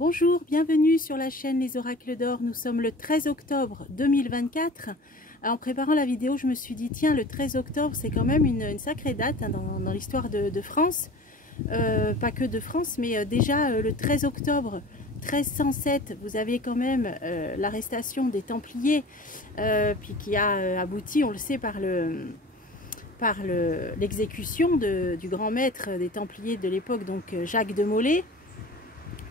Bonjour, bienvenue sur la chaîne Les Oracles d'Or. Nous sommes le 13 octobre 2024. En préparant la vidéo, je me suis dit, tiens, le 13 octobre, c'est quand même une sacrée date hein, dans l'histoire de France. Pas que de France, mais déjà le 13 octobre 1307, vous avez quand même l'arrestation des Templiers, puis qui a abouti, on le sait, par l'exécution du grand maître des Templiers de l'époque, donc Jacques de Molay.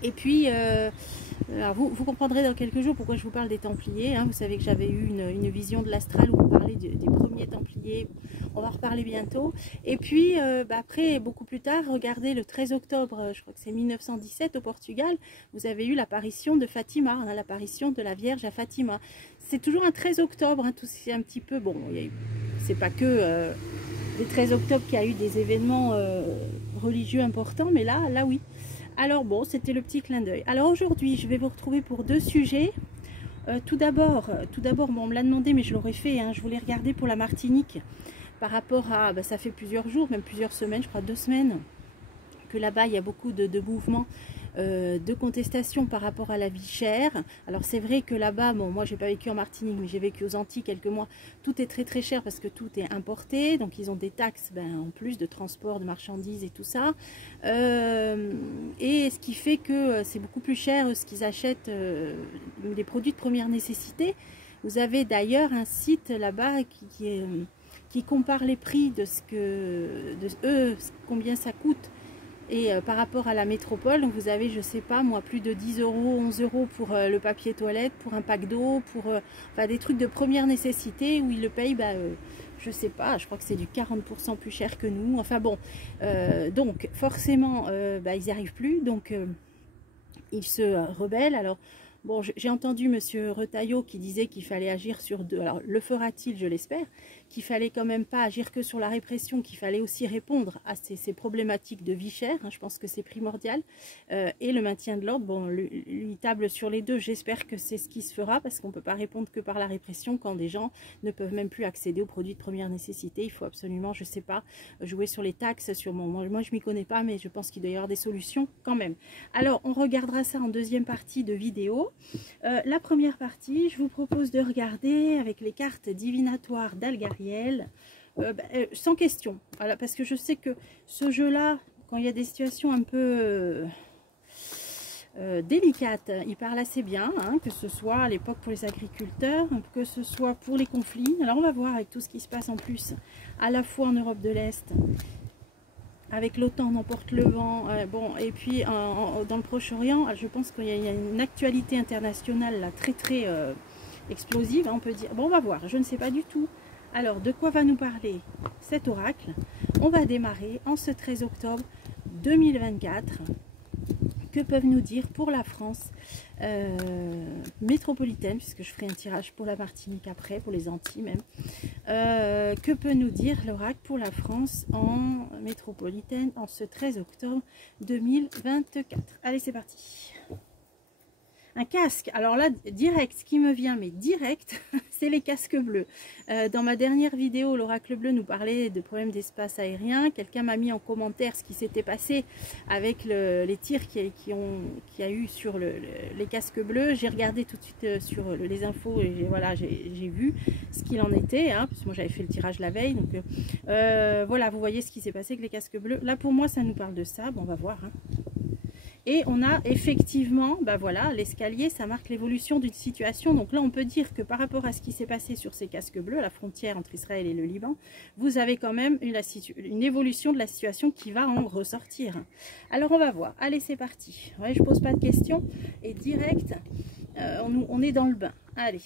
Et puis, alors vous comprendrez dans quelques jours pourquoi je vous parle des Templiers. Hein. Vous savez que j'avais eu une vision de l'astral où on parlait des premiers Templiers. On va en reparler bientôt. Et puis, après, beaucoup plus tard, regardez le 13 octobre, je crois que c'est 1917 au Portugal, vous avez eu l'apparition de Fatima, hein, l'apparition de la Vierge à Fatima. C'est toujours un 13 octobre, hein, tout c'est un petit peu, bon, c'est pas que les 13 octobre qu'il y a eu des événements religieux importants, mais là oui. Alors bon, c'était le petit clin d'œil. Alors aujourd'hui, je vais vous retrouver pour deux sujets. Tout d'abord, bon, on me l'a demandé, mais je l'aurais fait. Hein, je voulais regarder pour la Martinique par rapport à, ça fait plusieurs jours, même plusieurs semaines, je crois 2 semaines, que là-bas il y a beaucoup de mouvements de contestation par rapport à la vie chère. Alors c'est vrai que là-bas, bon, moi j'ai pas vécu en Martinique, mais j'ai vécu aux Antilles quelques mois, tout est très cher parce que tout est importé, donc ils ont des taxes en plus de transport de marchandises et tout ça, et ce qui fait que c'est beaucoup plus cher ce qu'ils achètent, les produits de première nécessité. Vous avez d'ailleurs un site là-bas qui compare les prix de combien ça coûte et par rapport à la métropole. Donc vous avez, je sais pas moi, plus de 10 €, 11 € pour le papier toilette, pour un pack d'eau, pour enfin, des trucs de première nécessité où ils le payent, je sais pas, je crois que c'est du 40% plus cher que nous. Enfin bon, donc forcément ils n'y arrivent plus, donc ils se rebellent. Alors bon, j'ai entendu monsieur Retailleau qui disait qu'il fallait agir sur deux. Alors le fera-t-il, je l'espère, qu'il fallait quand même pas agir que sur la répression, qu'il fallait aussi répondre à ces problématiques de vie chère, hein, je pense que c'est primordial, et le maintien de l'ordre. Bon, lui table sur les deux, j'espère que c'est ce qui se fera, parce qu'on ne peut pas répondre que par la répression quand des gens ne peuvent même plus accéder aux produits de première nécessité. Il faut absolument, je sais pas, jouer sur les taxes, sur moi je m'y connais pas, mais je pense qu'il doit y avoir des solutions quand même. Alors on regardera ça en deuxième partie de vidéo. La première partie, je vous propose de regarder avec les cartes divinatoires d'Algariel, sans question, voilà, parce que je sais que ce jeu-là, quand il y a des situations un peu délicates, il parle assez bien, hein, que ce soit à l'époque pour les agriculteurs, que ce soit pour les conflits. Alors on va voir avec tout ce qui se passe en plus, à la fois en Europe de l'Est, avec l'OTAN n'emporte le vent, bon, et puis dans le Proche-Orient, je pense qu'il y a une actualité internationale là, très explosive, hein, on peut dire. Bon, on va voir, je ne sais pas du tout. Alors, de quoi va nous parler cet oracle? On va démarrer en ce 13 octobre 2024. Que peuvent nous dire pour la France métropolitaine, puisque je ferai un tirage pour la Martinique après, pour les Antilles même. Que peut nous dire l'oracle pour la France en métropolitaine en ce 13 octobre 2024? Allez, c'est parti. Un casque, alors là, direct, ce qui me vient, mais direct, c'est les casques bleus. Dans ma dernière vidéo, l'oracle bleu nous parlait de problèmes d'espace aérien. Quelqu'un m'a mis en commentaire ce qui s'était passé avec les tirs qu'il y a eu sur les casques bleus. J'ai regardé tout de suite sur les infos et voilà, j'ai vu ce qu'il en était, hein, parce que moi j'avais fait le tirage la veille. Donc voilà, vous voyez ce qui s'est passé avec les casques bleus. Là, pour moi, ça nous parle de ça. Bon, on va voir, hein. Et on a effectivement, voilà, l'escalier, ça marque l'évolution d'une situation. Donc là, on peut dire que par rapport à ce qui s'est passé sur ces casques bleus, la frontière entre Israël et le Liban, vous avez quand même une évolution de la situation qui va en ressortir. Alors, on va voir. Allez, c'est parti. Ouais, je pose pas de questions. Et direct, on est dans le bain. Allez.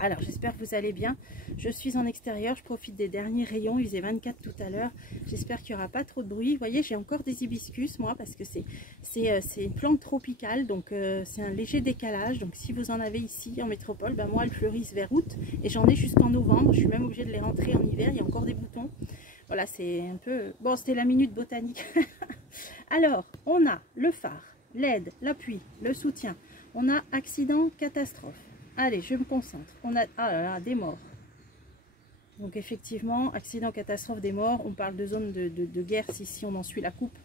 Alors, j'espère que vous allez bien. Je suis en extérieur, je profite des derniers rayons. Il faisait 24 tout à l'heure. J'espère qu'il n'y aura pas trop de bruit. Vous voyez, j'ai encore des hibiscus, moi, parce que c'est une plante tropicale. Donc, c'est un léger décalage. Donc, si vous en avez ici, en métropole, moi, elles fleurissent vers août. Et j'en ai jusqu'en novembre. Je suis même obligée de les rentrer en hiver. Il y a encore des boutons. Voilà, c'est un peu... Bon, c'était la minute botanique. Alors, on a le phare, l'aide, l'appui, le soutien. On a accident, catastrophe. Allez, je me concentre. On a des morts. Donc effectivement, accident, catastrophe, des morts. On parle de zone de guerre si on en suit la coupe.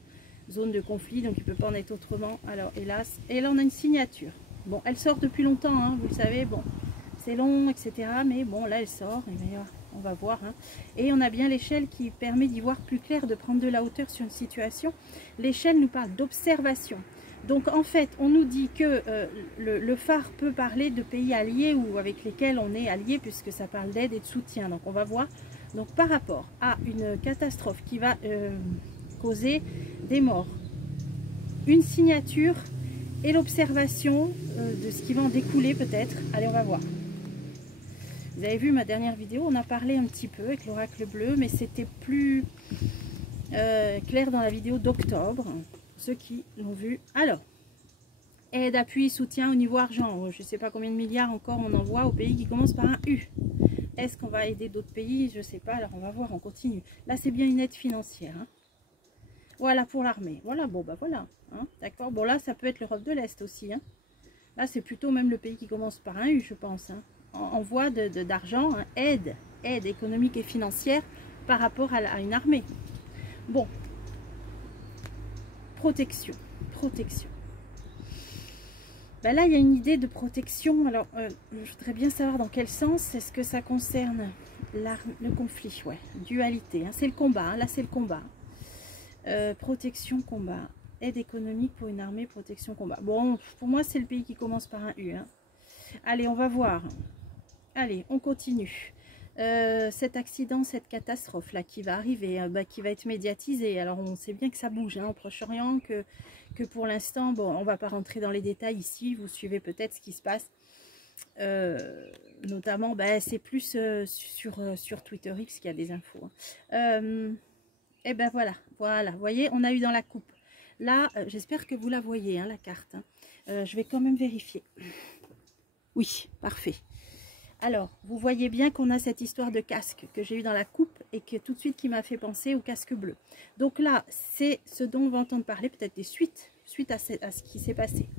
zone de conflit, donc il ne peut pas en être autrement. Alors hélas, et là on a une signature. Bon, elle sort depuis longtemps, hein, vous le savez, bon, c'est long, etc. Mais bon, là elle sort, et bien, on va voir. Hein. Et on a bien l'échelle qui permet d'y voir plus clair, de prendre de la hauteur sur une situation. L'échelle nous parle d'observation. Donc en fait, on nous dit que le phare peut parler de pays alliés ou avec lesquels on est alliés, puisque ça parle d'aide et de soutien. Donc on va voir. Donc par rapport à une catastrophe qui va causer des morts, une signature et l'observation de ce qui va en découler peut-être. Allez, on va voir. Vous avez vu ma dernière vidéo, on a parlé un petit peu avec l'oracle bleu, mais c'était plus clair dans la vidéo d'octobre, ceux qui l'ont vu. Alors, aide, appui, soutien au niveau argent. Je ne sais pas combien de milliards encore on envoie aux pays qui commencent par un U. Est-ce qu'on va aider d'autres pays? Je ne sais pas, alors on va voir, on continue. Là, c'est bien une aide financière. Hein. Voilà, pour l'armée. Voilà, bon, bah voilà. Hein, d'accord. Bon, là, ça peut être l'Europe de l'Est aussi. Hein. Là, c'est plutôt même le pays qui commence par un U, je pense. Hein. Envoi d'argent, hein, aide économique et financière par rapport à une armée. Bon. Protection. Ben là, il y a une idée de protection. Alors, je voudrais bien savoir dans quel sens. Est-ce que ça concerne le conflit? Ouais, dualité. Hein. C'est le combat. Hein. Là, c'est le combat. Protection, combat. Aide économique pour une armée, protection, combat. Bon, pour moi, c'est le pays qui commence par un U. Hein. Allez, on va voir. Allez, on continue. Cet accident, cette catastrophe là qui va arriver, qui va être médiatisée. Alors on sait bien que ça bouge hein, au Proche-Orient, que pour l'instant, bon, on va pas rentrer dans les détails ici, vous suivez peut-être ce qui se passe. Notamment, c'est plus sur Twitter X qu'il y a des infos. Hein. Et ben voilà, vous voyez, on a eu dans la coupe. Là, j'espère que vous la voyez, hein, la carte. Hein. Je vais quand même vérifier. Oui, parfait. Alors, vous voyez bien qu'on a cette histoire de casque que j'ai eu dans la coupe et que tout de suite qui m'a fait penser au casque bleu. Donc là, c'est ce dont on va entendre parler, peut-être des suite à ce qui s'est passé.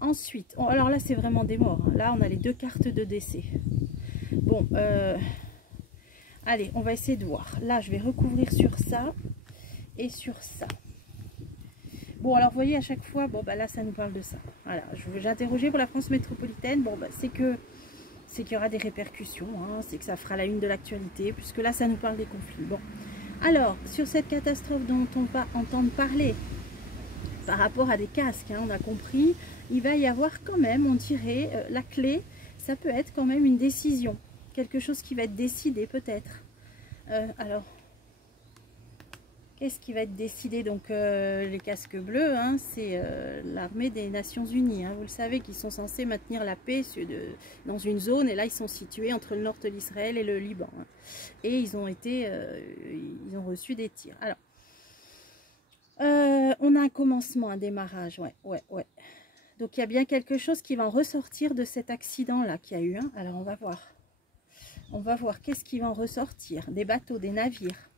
Ensuite, alors là, c'est vraiment des morts. Hein. Là, on a les deux cartes de décès. Bon, allez, on va essayer de voir. Là, je vais recouvrir sur ça et sur ça. Bon, alors, vous voyez, à chaque fois, bon, là, ça nous parle de ça. Voilà, j'ai interrogé pour la France métropolitaine. Bon, c'est qu'il y aura des répercussions, hein, c'est que ça fera la une de l'actualité, puisque là, ça nous parle des conflits. Bon, alors, sur cette catastrophe dont on va entendre parler, par rapport à des casques, hein, on a compris, il va y avoir quand même, on dirait, la clé, ça peut être quand même une décision, quelque chose qui va être décidé peut-être. Alors, qu'est-ce qui va être décidé? Donc, les casques bleus, hein, c'est l'armée des Nations Unies. Hein, vous le savez, qui sont censés maintenir la paix dans une zone. Et là, ils sont situés entre le nord de l'Israël et le Liban. Hein, et ils ont reçu des tirs. Alors, on a un commencement, un démarrage. Ouais. Donc, il y a bien quelque chose qui va en ressortir de cet accident-là qu'il y a eu. Hein. Alors, on va voir. On va voir qu'est-ce qui va en ressortir. Des bateaux, des navires.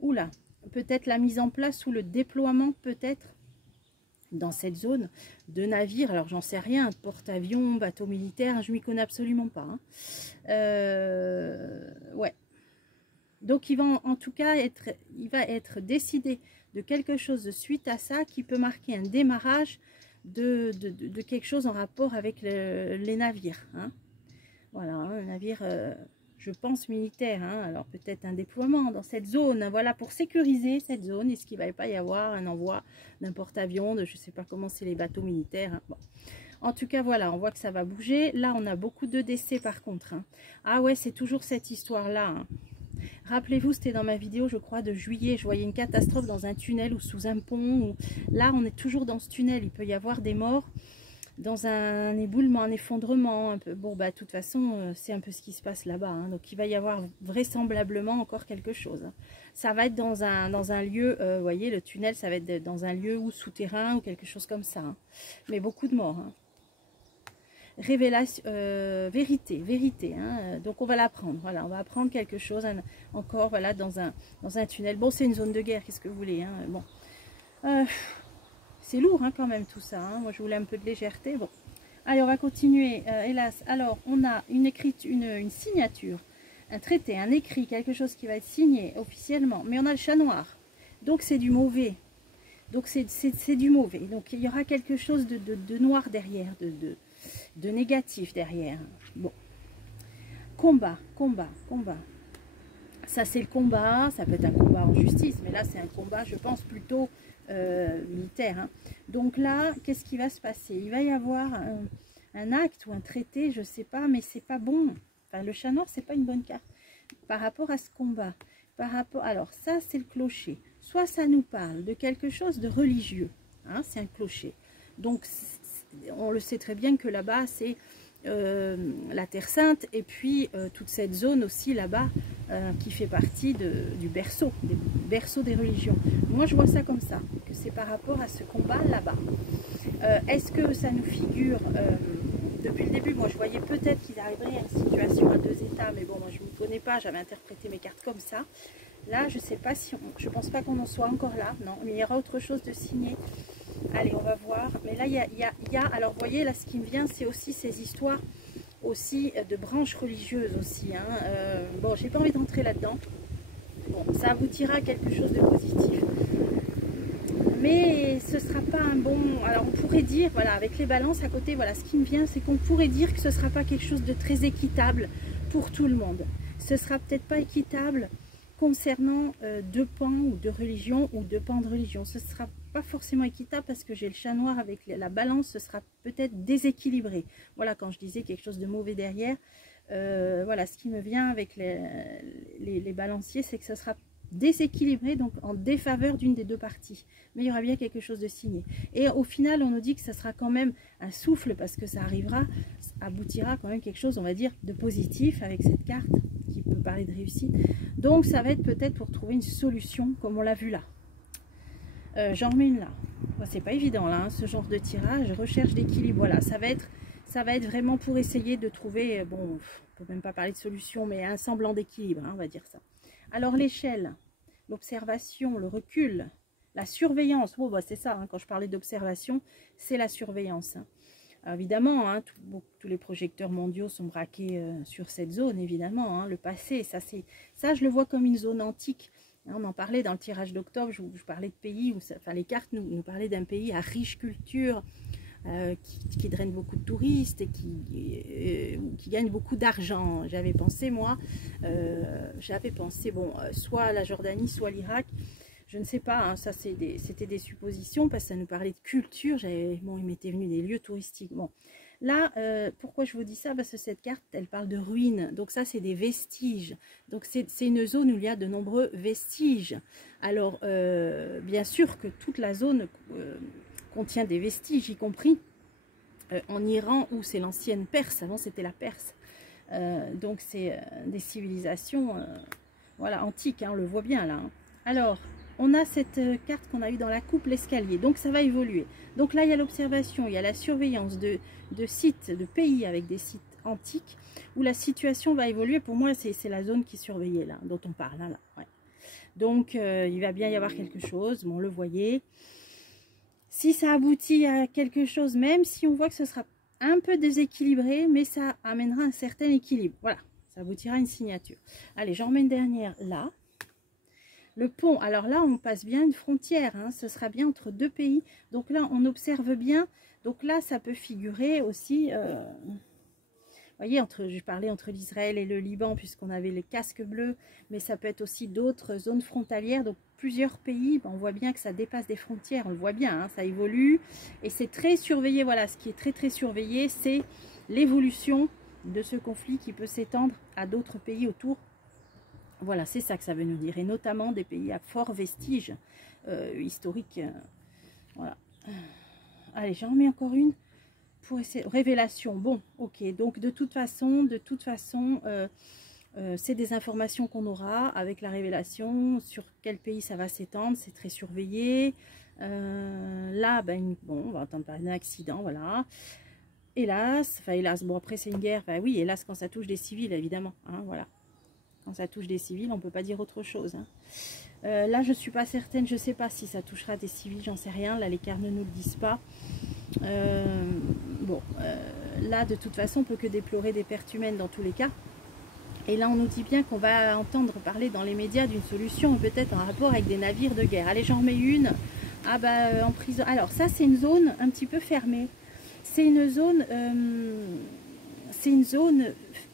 Oula. Peut-être la mise en place ou le déploiement peut-être dans cette zone de navires, alors j'en sais rien, porte-avions, bateaux militaires, je m'y connais absolument pas. Hein. Ouais. Donc il va en tout cas être décidé de quelque chose de suite à ça qui peut marquer un démarrage de quelque chose en rapport avec les navires. Hein. Voilà, hein, un navire... je pense militaire, hein, alors peut-être un déploiement dans cette zone, hein, voilà, pour sécuriser cette zone, est-ce qu'il ne va pas y avoir un envoi d'un porte-avions, de je ne sais pas comment c'est les bateaux militaires, hein, bon. En tout cas, voilà, on voit que ça va bouger, là on a beaucoup de décès par contre, hein. Ah ouais, c'est toujours cette histoire-là, hein. Rappelez-vous, c'était dans ma vidéo, je crois, de juillet, je voyais une catastrophe dans un tunnel ou sous un pont, là on est toujours dans ce tunnel, il peut y avoir des morts, dans un éboulement, un effondrement, un peu. Bon, de toute façon, c'est un peu ce qui se passe là-bas. Hein. Donc, il va y avoir vraisemblablement encore quelque chose. Hein. Ça va être dans un lieu, vous voyez, le tunnel, ça va être dans un lieu ou souterrain ou quelque chose comme ça. Hein. Mais beaucoup de morts. Hein. Révélation, vérité. Hein. Donc, on va l'apprendre. Voilà, on va apprendre quelque chose encore, voilà, dans un tunnel. Bon, c'est une zone de guerre, qu'est-ce que vous voulez. Hein. Bon. C'est lourd hein, quand même tout ça, hein. Moi je voulais un peu de légèreté. Bon, allez on va continuer, hélas. Alors on a une signature, un traité, un écrit, quelque chose qui va être signé officiellement. Mais on a le chat noir, donc c'est du mauvais. Donc c'est du mauvais. Donc il y aura quelque chose de noir derrière, de négatif derrière. Bon. Combat, combat, combat. Ça c'est le combat, ça peut être un combat en justice, mais là c'est un combat, je pense, plutôt militaire. Hein. Donc là, qu'est-ce qui va se passer? Il va y avoir un acte ou un traité, je sais pas, mais c'est pas bon. Enfin, le chat noir, c'est pas une bonne carte par rapport à ce combat. Alors ça c'est le clocher. Soit ça nous parle de quelque chose de religieux, hein, c'est un clocher. Donc on le sait très bien que là-bas c'est la Terre Sainte et puis toute cette zone aussi là-bas qui fait partie du berceau, des berceaux des religions. Moi je vois ça comme ça, que c'est par rapport à ce combat là-bas. Est-ce que ça nous figure depuis le début? Moi je voyais peut-être qu'il arriverait à une situation à 2 états, mais bon moi je ne m'y connais pas, j'avais interprété mes cartes comme ça. Là je sais pas si je pense pas qu'on en soit encore là, non, mais il y aura autre chose de signé. Allez, on va voir. Mais là, il y a alors, vous voyez, là, ce qui me vient, c'est aussi ces histoires aussi de branches religieuses aussi. Hein. Bon, j'ai pas envie d'entrer là-dedans. Bon, ça aboutira à quelque chose de positif. Mais ce sera pas un bon... Alors, on pourrait dire, voilà, avec les balances à côté, voilà, ce qui me vient, c'est qu'on pourrait dire que ce sera pas quelque chose de très équitable pour tout le monde. Ce sera peut-être pas équitable concernant 2 pans ou 2 religions ou 2 pans de religion. Ce sera pas forcément équitable parce que j'ai le chat noir avec la balance, ce sera peut-être déséquilibré. Voilà, quand je disais quelque chose de mauvais derrière, voilà, ce qui me vient avec les balanciers, c'est que ce sera déséquilibré, donc en défaveur d'une des 2 parties. Mais il y aura bien quelque chose de signé. Et au final, on nous dit que ça sera quand même un souffle parce que ça arrivera, ça aboutira quand même quelque chose, on va dire, de positif avec cette carte qui peut parler de réussite. Donc ça va être peut-être pour trouver une solution comme on l'a vu là. J'en remets une là. Bon, c'est pas évident là, hein, ce genre de tirage, recherche d'équilibre. Voilà, ça va être vraiment pour essayer de trouver, bon, on peut même pas parler de solution, mais un semblant d'équilibre, hein, on va dire ça. Alors l'échelle, l'observation, le recul, la surveillance. Oh, bah, c'est ça, hein, quand je parlais d'observation, c'est la surveillance. Hein. Alors, évidemment, hein, tous les projecteurs mondiaux sont braqués sur cette zone, évidemment. Hein, le passé, ça je le vois comme une zone antique. On en parlait dans le tirage d'octobre, je parlais de pays, enfin les cartes nous parlaient d'un pays à riche culture, qui draine beaucoup de touristes et qui gagne beaucoup d'argent. J'avais pensé, moi, bon, soit la Jordanie, soit l'Irak, je ne sais pas, hein, ça c'était des suppositions, parce que ça nous parlait de culture, bon, il m'était venu des lieux touristiques, bon. Là, pourquoi je vous dis ça? Parce que cette carte, elle parle de ruines. Donc ça, c'est des vestiges. Donc c'est une zone où il y a de nombreux vestiges. Alors, bien sûr que toute la zone contient des vestiges, y compris en Iran, où c'est l'ancienne Perse. Avant, c'était la Perse. Donc c'est des civilisations voilà, antiques, hein, on le voit bien là. Hein. Alors, on a cette carte qu'on a eue dans la coupe, l'escalier. Donc ça va évoluer. Donc là, il y a l'observation, il y a la surveillance de sites, de pays avec des sites antiques, où la situation va évoluer. Pour moi, c'est la zone qui est surveillée, là, dont on parle. Là, ouais. Donc, il va bien y avoir quelque chose, bon, le voyez. Si ça aboutit à quelque chose, même si on voit que ce sera un peu déséquilibré, mais ça amènera un certain équilibre. Voilà, ça aboutira à une signature. Allez, j'en remets une dernière là. Le pont, alors là, on passe bien une frontière, hein, ce sera bien entre 2 pays. Donc là, on observe bien. Donc là, ça peut figurer aussi, vous voyez, je parlais entre l'Israël et le Liban, puisqu'on avait les casques bleus, mais ça peut être aussi d'autres zones frontalières. Donc plusieurs pays, on voit bien que ça dépasse des frontières, on le voit bien, hein, ça évolue. Et c'est très surveillé, voilà, ce qui est très très surveillé, c'est l'évolution de ce conflit qui peut s'étendre à d'autres pays autour. Voilà, c'est ça que ça veut nous dire, et notamment des pays à fort vestige historique. Voilà. Allez, j'en remets encore une pour essayer. Révélation. Bon, ok. Donc de toute façon, c'est des informations qu'on aura avec la révélation sur quel pays ça va s'étendre. C'est très surveillé. Là, ben, bon, on va entendre parler d'un accident, voilà. Hélas, enfin hélas. Bon après c'est une guerre. Ben oui, hélas quand ça touche des civils, évidemment. Hein, voilà. Quand ça touche des civils, on ne peut pas dire autre chose. Hein. Là, je ne suis pas certaine, je ne sais pas si ça touchera des civils, j'en sais rien. Là, les cartes ne nous le disent pas. Là, de toute façon, on ne peut que déplorer des pertes humaines dans tous les cas. Et là, on nous dit bien qu'on va entendre parler dans les médias d'une solution, peut-être en rapport avec des navires de guerre. Allez, j'en remets une Ah bah en prison. Alors ça c'est une zone un petit peu fermée. C'est une zone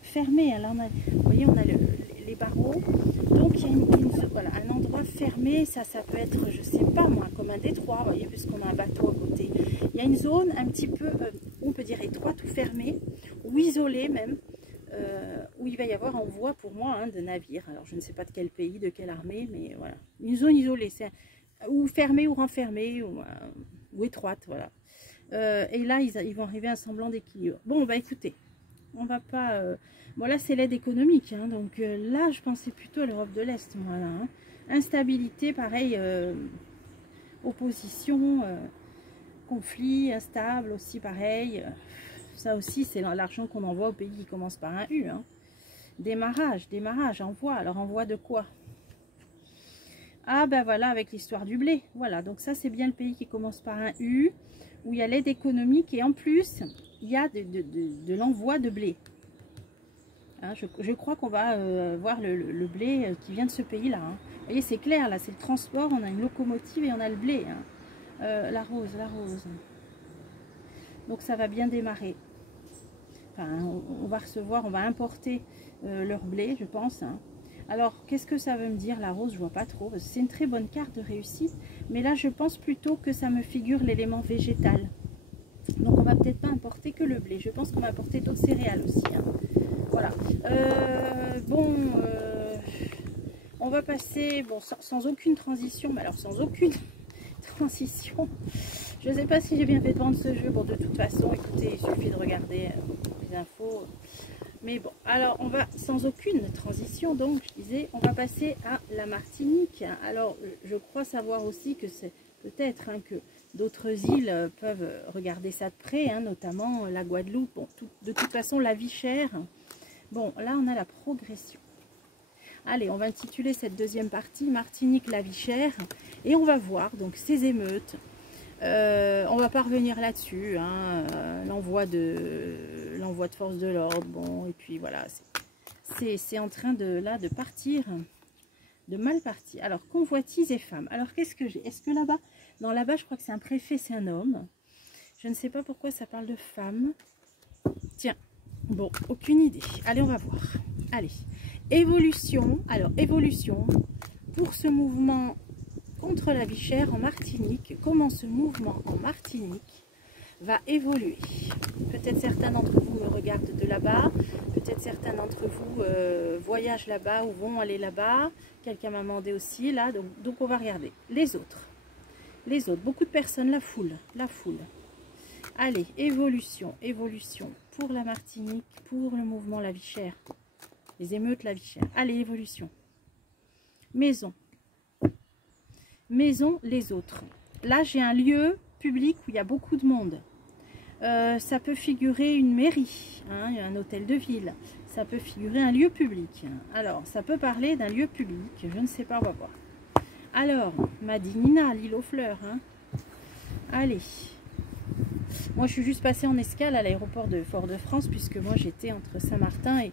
fermée. Alors vous voyez, on a les barreaux. Donc il y a voilà, un endroit fermé. Ça peut être, je sais pas moi, comme un détroit, vous voyez, puisqu'on a un bateau à côté. Il y a une zone un petit peu, on peut dire étroite ou fermée, ou isolée même, où il va y avoir, on voit pour moi, hein, de navires. Alors je ne sais pas de quel pays, de quelle armée, mais voilà. Une zone isolée, c'est ou fermée ou renfermée, ou étroite, voilà. Et là, ils vont arriver à un semblant d'équilibre. Bon, bah écoutez, on va pas... Bon, là, c'est l'aide économique, hein, donc là, je pensais plutôt à l'Europe de l'Est, moi, là. Hein. Instabilité, pareil, opposition, conflit, instable, aussi, pareil. Ça aussi, c'est l'argent qu'on envoie au pays qui commence par un U. Hein. Démarrage, envoi. Alors, envoi de quoi? Ah, ben voilà, avec l'histoire du blé. Voilà, donc ça, c'est bien le pays qui commence par un U, où il y a l'aide économique et en plus, il y a de l'envoi de blé. Hein, je crois qu'on va voir le blé qui vient de ce pays-là. Hein. Vous voyez, c'est clair, là, c'est le transport, on a une locomotive et on a le blé. Hein. La rose. Donc ça va bien démarrer. Enfin, on va recevoir, on va importer leur blé, je pense. Hein. Alors, qu'est-ce que ça veut me dire, la rose? Je vois pas trop. C'est une très bonne carte de réussite. Mais là, je pense plutôt que ça me figure l'élément végétal. Donc, on va peut-être pas importer que le blé. Je pense qu'on va importer d'autres céréales aussi. Hein. Voilà. On va passer, bon, sans aucune transition. Mais alors, sans aucune transition. Je ne sais pas si j'ai bien fait de vendre ce jeu. Bon, de toute façon, écoutez, il suffit de regarder les infos. Mais bon, alors on va sans aucune transition, donc je disais, on va passer à la Martinique. Alors je crois savoir aussi que c'est peut-être hein, que d'autres îles peuvent regarder ça de près, hein, notamment la Guadeloupe. Bon, de toute façon, la vie chère. Bon, là on a la progression. Allez, on va intituler cette deuxième partie Martinique, la vie chère. Et on va voir donc ces émeutes. On va pas revenir là-dessus, hein, l'envoi de force de l'ordre, bon, et puis voilà, c'est en train de partir, de mal partir. Alors, convoitise et femmes. Alors, qu'est-ce que j'ai? Est-ce que là-bas, non, là-bas, je crois que c'est un préfet, c'est un homme. Je ne sais pas pourquoi ça parle de femmes. Tiens, bon, aucune idée. Allez, on va voir. Allez, évolution. Alors, évolution pour ce mouvement contre la vie chère en Martinique. Comment ce mouvement en Martinique va évoluer? Peut-être certains d'entre vous me regardent de là-bas, peut-être certains d'entre vous voyagent là-bas ou vont aller là-bas. Quelqu'un m'a demandé aussi là, donc on va regarder. Les autres, beaucoup de personnes, la foule. Allez, évolution pour la Martinique, pour le mouvement la vie chère, les émeutes la vie chère. Allez, évolution. Maison, les autres. Là, j'ai un lieu public où il y a beaucoup de monde. Ça peut figurer une mairie, hein, un hôtel de ville. Ça peut figurer un lieu public. Alors, ça peut parler d'un lieu public. Je ne sais pas, on va voir. Alors, Madinina, l'île aux fleurs. Hein. Allez. Moi, je suis juste passée en escale à l'aéroport de Fort-de-France, puisque moi, j'étais entre Saint-Martin et...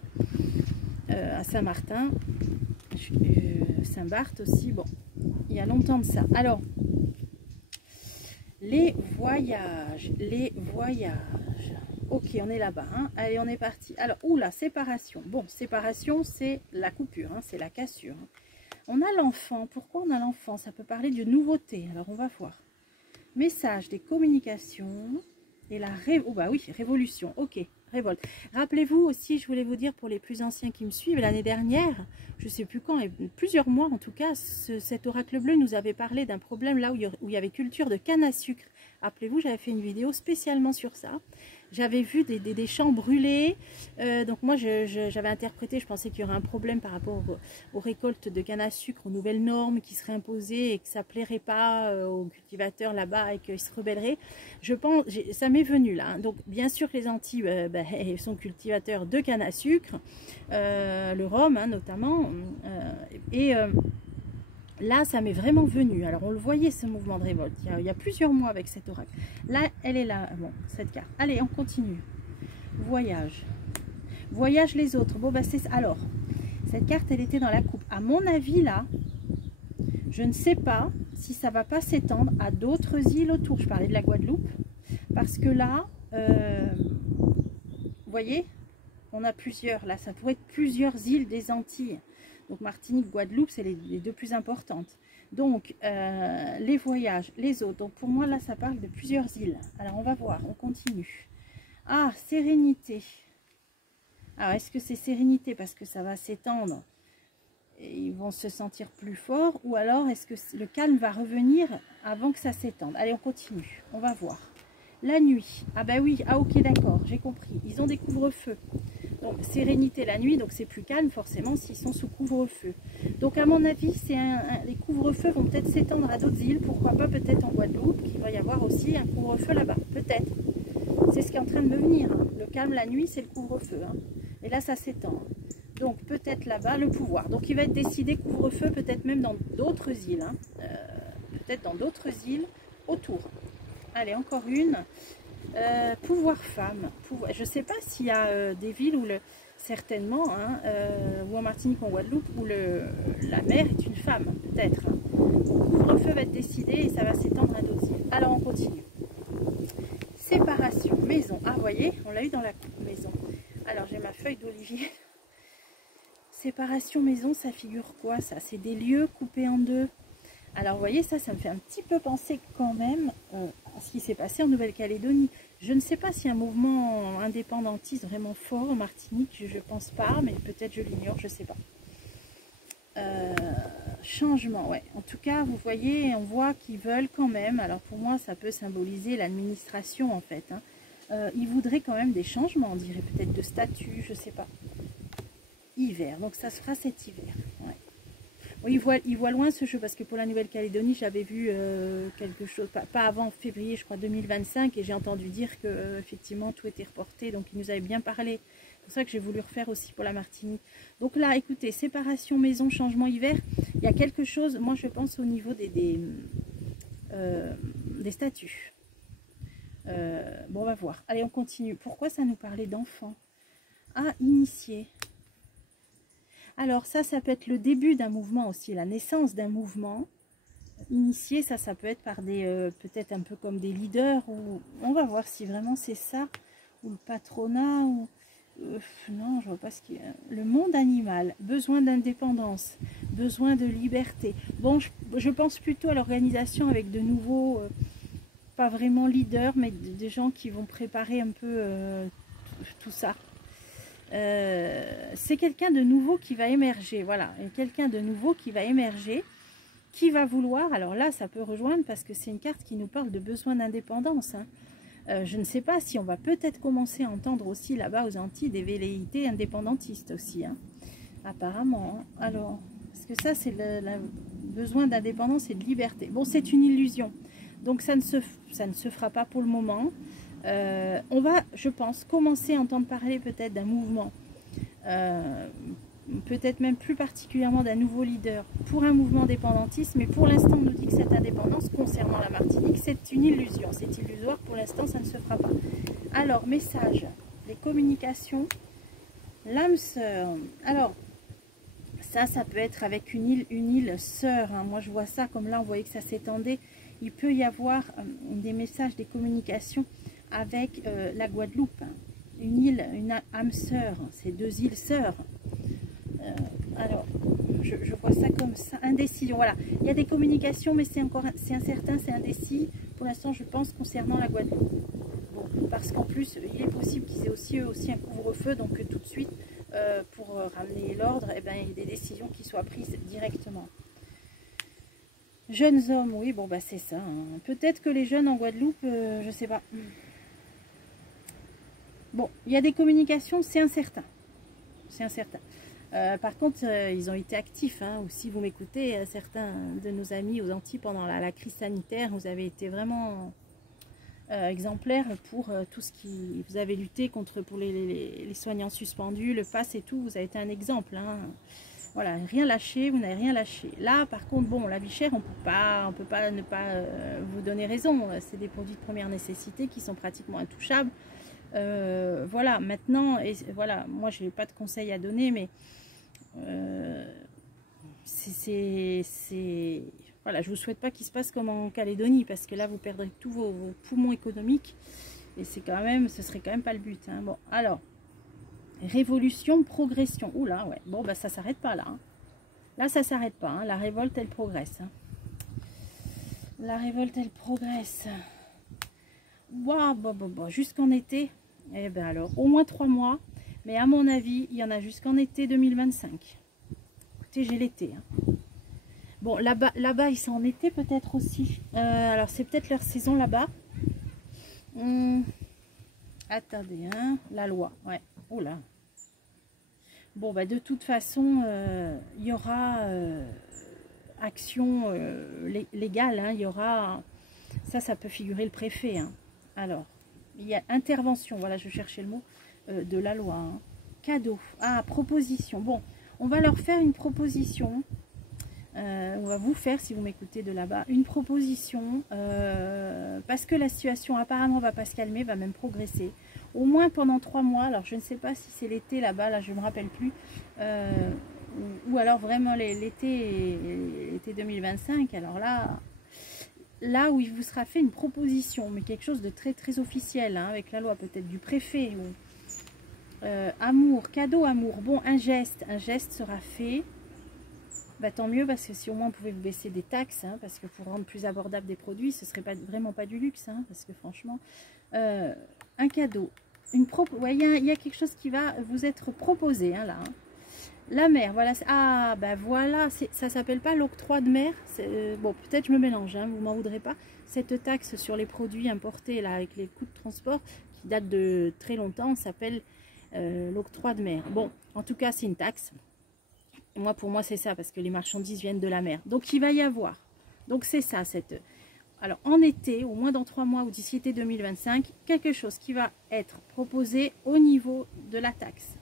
à Saint-Martin. Saint-Barth aussi, bon. Il y a longtemps de ça. Alors, les voyages. Ok, on est là-bas. Hein. Allez, on est parti. Alors, oula, séparation. Bon, séparation, c'est la coupure, hein, c'est la cassure. Hein. On a l'enfant. Pourquoi on a l'enfant? Ça peut parler de nouveauté. Alors, on va voir. Message des communications et la oh bah oui, révolution. Ok, révolte. Rappelez-vous aussi, je voulais vous dire pour les plus anciens qui me suivent, l'année dernière, je ne sais plus quand, et plusieurs mois en tout cas, cet oracle bleu nous avait parlé d'un problème là où il y avait culture de canne à sucre. Rappelez-vous, j'avais fait une vidéo spécialement sur ça. J'avais vu des champs brûlés. Donc moi, j'avais interprété, je pensais qu'il y aurait un problème par rapport aux récoltes de canne à sucre, aux nouvelles normes qui seraient imposées et que ça ne plairait pas aux cultivateurs là-bas et qu'ils se rebelleraient. Je pense, ça m'est venu là. Hein. Donc bien sûr que les Antilles sont cultivateurs de canne à sucre, le rhum hein, notamment. Là, ça m'est vraiment venu. Alors, on le voyait, ce mouvement de révolte. Il y a plusieurs mois avec cet oracle. Là, elle est là. Bon, cette carte. Allez, on continue. Voyage. Voyage les autres. Bon, bah, c'est ça. Alors, cette carte, elle était dans la coupe. À mon avis, là, je ne sais pas. si ça va pas s'étendre à d'autres îles autour. Je parlais de la Guadeloupe, parce que là, vous voyez, on a plusieurs, là, ça pourrait être plusieurs îles des Antilles. Donc Martinique, Guadeloupe, c'est les deux plus importantes. Donc, les voyages, les autres. Donc pour moi, là, ça parle de plusieurs îles. Alors, on va voir, on continue. Ah, sérénité. Alors, est-ce que c'est sérénité parce que ça va s'étendre et ils vont se sentir plus forts, ou alors est-ce que le calme va revenir avant que ça s'étende? Allez, on continue, on va voir. La nuit, ah bah oui, ah ok, d'accord, j'ai compris, ils ont des couvre-feux. Donc sérénité la nuit, donc c'est plus calme forcément s'ils sont sous couvre-feu. Donc à mon avis, les couvre-feux vont peut-être s'étendre à d'autres îles, pourquoi pas peut-être en Guadeloupe, qu'il va y avoir aussi un couvre-feu là-bas, peut-être. C'est ce qui est en train de me venir, hein. Le calme la nuit, c'est le couvre-feu, hein. Et là ça s'étend. Donc peut-être là-bas le pouvoir. Donc il va être décidé couvre-feu peut-être même dans d'autres îles. Hein. Peut-être dans d'autres îles autour. Allez, encore une. Pouvoir femme. Je ne sais pas s'il y a des villes où certainement, hein, ou en Martinique ou en Guadeloupe, où la mère est une femme, peut-être. Hein. Donc couvre-feu va être décidé et ça va s'étendre à d'autres îles. Alors on continue. Séparation, maison. Ah, vous voyez, on l'a eu dans la maison. Alors j'ai ma feuille d'olivier. Séparation maison, ça figure quoi ça? C'est des lieux coupés en deux. Alors vous voyez, ça me fait un petit peu penser quand même à ce qui s'est passé en Nouvelle-Calédonie. Je ne sais pas s'il y a un mouvement indépendantiste vraiment fort en Martinique, je ne pense pas, mais peut-être je l'ignore, je ne sais pas. Changement, ouais. En tout cas, vous voyez, on voit qu'ils veulent quand même, alors pour moi ça peut symboliser l'administration en fait. Hein. Ils voudraient quand même des changements, on dirait peut-être de statut, je ne sais pas. Hiver, donc ça se fera cet hiver. Ouais. Bon, il voit loin ce jeu parce que pour la Nouvelle-Calédonie j'avais vu quelque chose, pas avant février je crois 2025, et j'ai entendu dire que effectivement tout était reporté, donc il nous avait bien parlé. C'est pour ça que j'ai voulu refaire aussi pour la Martinique. Donc là écoutez, séparation maison, changement hiver, il y a quelque chose, moi je pense au niveau des statuts. Bon, on va voir. Allez, on continue. Pourquoi ça nous parlait d'enfants? Ah, initié. Alors ça peut être le début d'un mouvement aussi, la naissance d'un mouvement. Initié, ça peut être par des, peut-être un peu comme des leaders, ou on va voir si vraiment c'est ça, ou le patronat, ou non, je vois pas ce qu'il y a. Le monde animal, besoin d'indépendance, besoin de liberté. Bon, je pense plutôt à l'organisation avec de nouveaux, pas vraiment leaders, mais des gens qui vont préparer un peu tout ça. C'est quelqu'un de nouveau qui va émerger, voilà, quelqu'un de nouveau qui va émerger, qui va vouloir, alors là ça peut rejoindre parce que c'est une carte qui nous parle de besoin d'indépendance, hein. Je ne sais pas si on va peut-être commencer à entendre aussi là-bas aux Antilles des velléités indépendantistes aussi, hein, apparemment, hein. Alors, parce que ça c'est le besoin d'indépendance et de liberté. Bon, c'est une illusion, donc ça ne se fera pas pour le moment. On va, je pense, commencer à entendre parler peut-être d'un mouvement, peut-être même plus particulièrement d'un nouveau leader pour un mouvement indépendantiste, mais pour l'instant on nous dit que cette indépendance concernant la Martinique c'est une illusion, c'est illusoire, pour l'instant ça ne se fera pas. Alors, message, les communications, l'âme sœur, alors ça peut être avec une île sœur, hein. Moi je vois ça comme là on voyait que ça s'étendait, il peut y avoir des messages, des communications avec la Guadeloupe, hein. Une île, une âme sœur, c'est deux îles sœurs. Alors, je vois ça comme ça, indécision, voilà. Il y a des communications, mais c'est incertain, c'est indécis. Pour l'instant, je pense concernant la Guadeloupe. Bon, parce qu'en plus, il est possible qu'ils aient aussi, eux aussi un couvre-feu, donc tout de suite, pour ramener l'ordre, eh ben, il y a des décisions qui soient prises directement. Jeunes hommes, oui, bon, bah c'est ça. Hein. Peut-être que les jeunes en Guadeloupe, je sais pas. Bon, il y a des communications, c'est incertain. C'est incertain. Par contre, ils ont été actifs, hein, ou si vous m'écoutez, certains de nos amis aux Antilles pendant la crise sanitaire, vous avez été vraiment exemplaires pour tout ce qui... Vous avez lutté pour les soignants suspendus, le pass et tout, vous avez été un exemple. Hein. Voilà, rien lâché, vous n'avez rien lâché. Là, par contre, bon, la vie chère, on peut pas ne pas vous donner raison. C'est des produits de première nécessité qui sont pratiquement intouchables. Voilà, maintenant, et voilà, moi je n'ai pas de conseils à donner, mais voilà, je vous souhaite pas qu'il se passe comme en Calédonie, parce que là, vous perdrez tous vos poumons économiques. Et c'est quand même, ce serait quand même pas le but. Hein. Bon, alors, révolution, progression. Oula, ouais. Bon, bah ça s'arrête pas là. Hein. Là, ça s'arrête pas. Hein. La révolte, elle progresse. Hein. La révolte, elle progresse. Waouh, bon, jusqu'en été. Eh bien alors, au moins 3 mois. Mais à mon avis, il y en a jusqu'en été 2025. Écoutez, j'ai l'été. Hein. Bon, là-bas, ils sont en été peut-être aussi. Alors, c'est peut-être leur saison là-bas. Attendez, hein, la loi. Ouais. Oula. Bon, bah, de toute façon, il y aura action légale. Hein, il y aura... Ça peut figurer le préfet. Hein. Alors, il y a intervention. Voilà, je cherchais le mot de la loi. Hein. Cadeau. Ah, proposition. Bon, on va leur faire une proposition. On va vous faire, si vous m'écoutez de là-bas, une proposition parce que la situation apparemment va pas se calmer, va même progresser. Au moins pendant 3 mois. Alors je ne sais pas si c'est l'été là-bas, là je ne me rappelle plus. Ou alors vraiment l'été 2025. Alors là où il vous sera fait une proposition, mais quelque chose de très très officiel, hein, avec la loi peut-être du préfet. Ou, amour, cadeau amour. Bon, un geste sera fait. Bah, tant mieux, parce que si au moins vous pouvez vous baisser des taxes, hein, parce que pour rendre plus abordable des produits, ce serait vraiment pas du luxe, hein, parce que franchement, un cadeau, ouais, il y a quelque chose qui va vous être proposé, hein, là. Hein. La mer, voilà, ah, bah voilà, ça s'appelle pas l'octroi de mer, bon, peut-être je me mélange, hein, vous m'en voudrez pas, cette taxe sur les produits importés, là, avec les coûts de transport, qui date de très longtemps, s'appelle l'octroi de mer. Bon, en tout cas, c'est une taxe. Moi, pour moi, c'est ça, parce que les marchandises viennent de la mer. Donc, il va y avoir. Donc, c'est ça, Alors, en été, au moins dans 3 mois ou d'ici été 2025, quelque chose qui va être proposé au niveau de la taxe.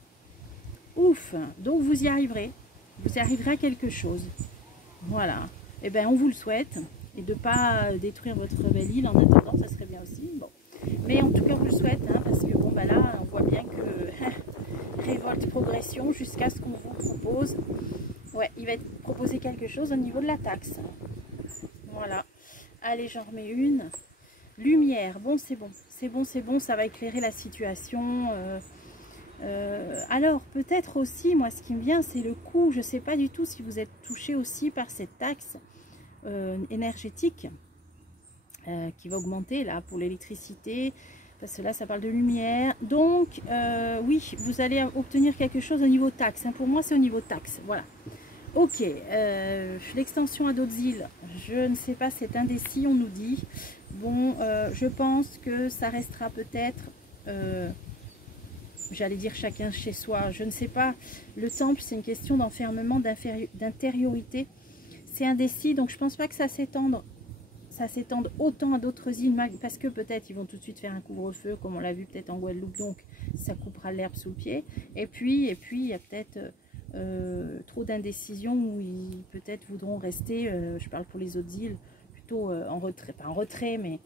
Ouf! Donc, vous y arriverez. Vous y arriverez à quelque chose. Voilà. Eh bien, on vous le souhaite. Et de ne pas détruire votre belle île en attendant, ça serait bien aussi. Bon. Mais en tout cas, on vous le souhaite, hein, parce que, bon, bah là, on voit bien que... révolte, progression, jusqu'à ce qu'on vous propose. Ouais, il va être proposé quelque chose au niveau de la taxe. Voilà. Allez, j'en remets une. Lumière. Bon, c'est bon. C'est bon, c'est bon. Ça va éclairer la situation. Alors, peut-être aussi, moi, ce qui me vient, c'est le coût. Je ne sais pas du tout si vous êtes touché aussi par cette taxe énergétique qui va augmenter, là, pour l'électricité. Parce que là, ça parle de lumière. Donc, oui, vous allez obtenir quelque chose au niveau taxe. Hein. Pour moi, c'est au niveau taxe. Voilà. Ok. L'extension à d'autres îles, je ne sais pas, c'est indécis, on nous dit. Bon, je pense que ça restera peut-être, j'allais dire chacun chez soi. Je ne sais pas. Le temple, c'est une question d'enfermement, d'intériorité. C'est indécis, donc je ne pense pas que ça s'étende autant à d'autres îles, parce que peut-être ils vont tout de suite faire un couvre-feu, comme on l'a vu peut-être en Guadeloupe, donc ça coupera l'herbe sous le pied. Et puis il y a peut-être trop d'indécision où ils peut-être voudront rester, je parle pour les autres îles, plutôt en retrait, pas en retrait, mais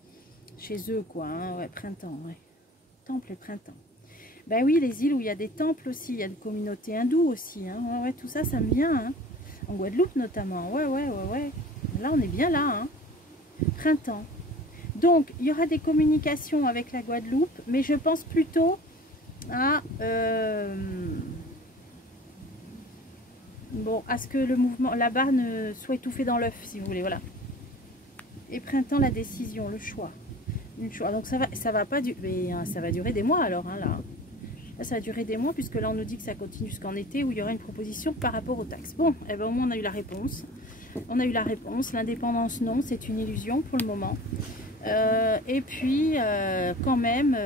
chez eux, quoi. Hein, ouais, printemps, ouais. Temple et printemps. Ben oui, les îles où il y a des temples aussi, il y a des communautés hindoues aussi. Hein, ouais, tout ça, ça me vient. Hein, en Guadeloupe notamment. Ouais. Là, on est bien là. Hein. Printemps. Donc, il y aura des communications avec la Guadeloupe, mais je pense plutôt à à ce que le mouvement là-bas ne soit étouffé dans l'œuf, si vous voulez, voilà. Et printemps, la décision, le choix, une choix. Donc ça va pas durer, ça va durer des mois alors, hein, là, ça va durer des mois puisque là on nous dit que ça continue jusqu'en été où il y aura une proposition par rapport aux taxes. Bon, et ben au moins on a eu la réponse. On a eu la réponse. L'indépendance, non, c'est une illusion pour le moment. Et puis, quand même,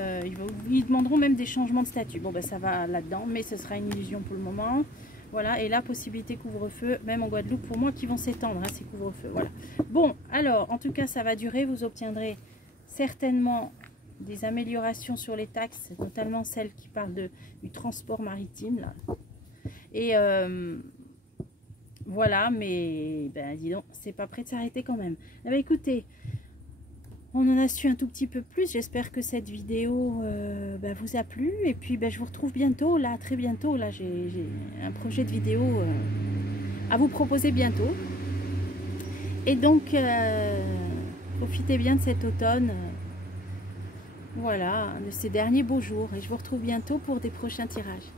ils demanderont même des changements de statut. Bon, ben ça va là-dedans, mais ce sera une illusion pour le moment. Voilà, et la possibilité couvre-feu, même en Guadeloupe, pour moi, qui vont s'étendre, hein, ces couvre-feux. Voilà. Bon, alors, en tout cas, ça va durer. Vous obtiendrez certainement des améliorations sur les taxes, notamment celles qui parlent du transport maritime, là. Et voilà, mais ben, dis donc, c'est pas prêt de s'arrêter quand même. Eh ben, écoutez, on en a su un tout petit peu plus. J'espère que cette vidéo ben, vous a plu. Et puis, ben, je vous retrouve bientôt, là, très bientôt. Là, j'ai un projet de vidéo à vous proposer bientôt. Et donc, profitez bien de cet automne. Voilà, de ces derniers beaux jours. Et je vous retrouve bientôt pour des prochains tirages.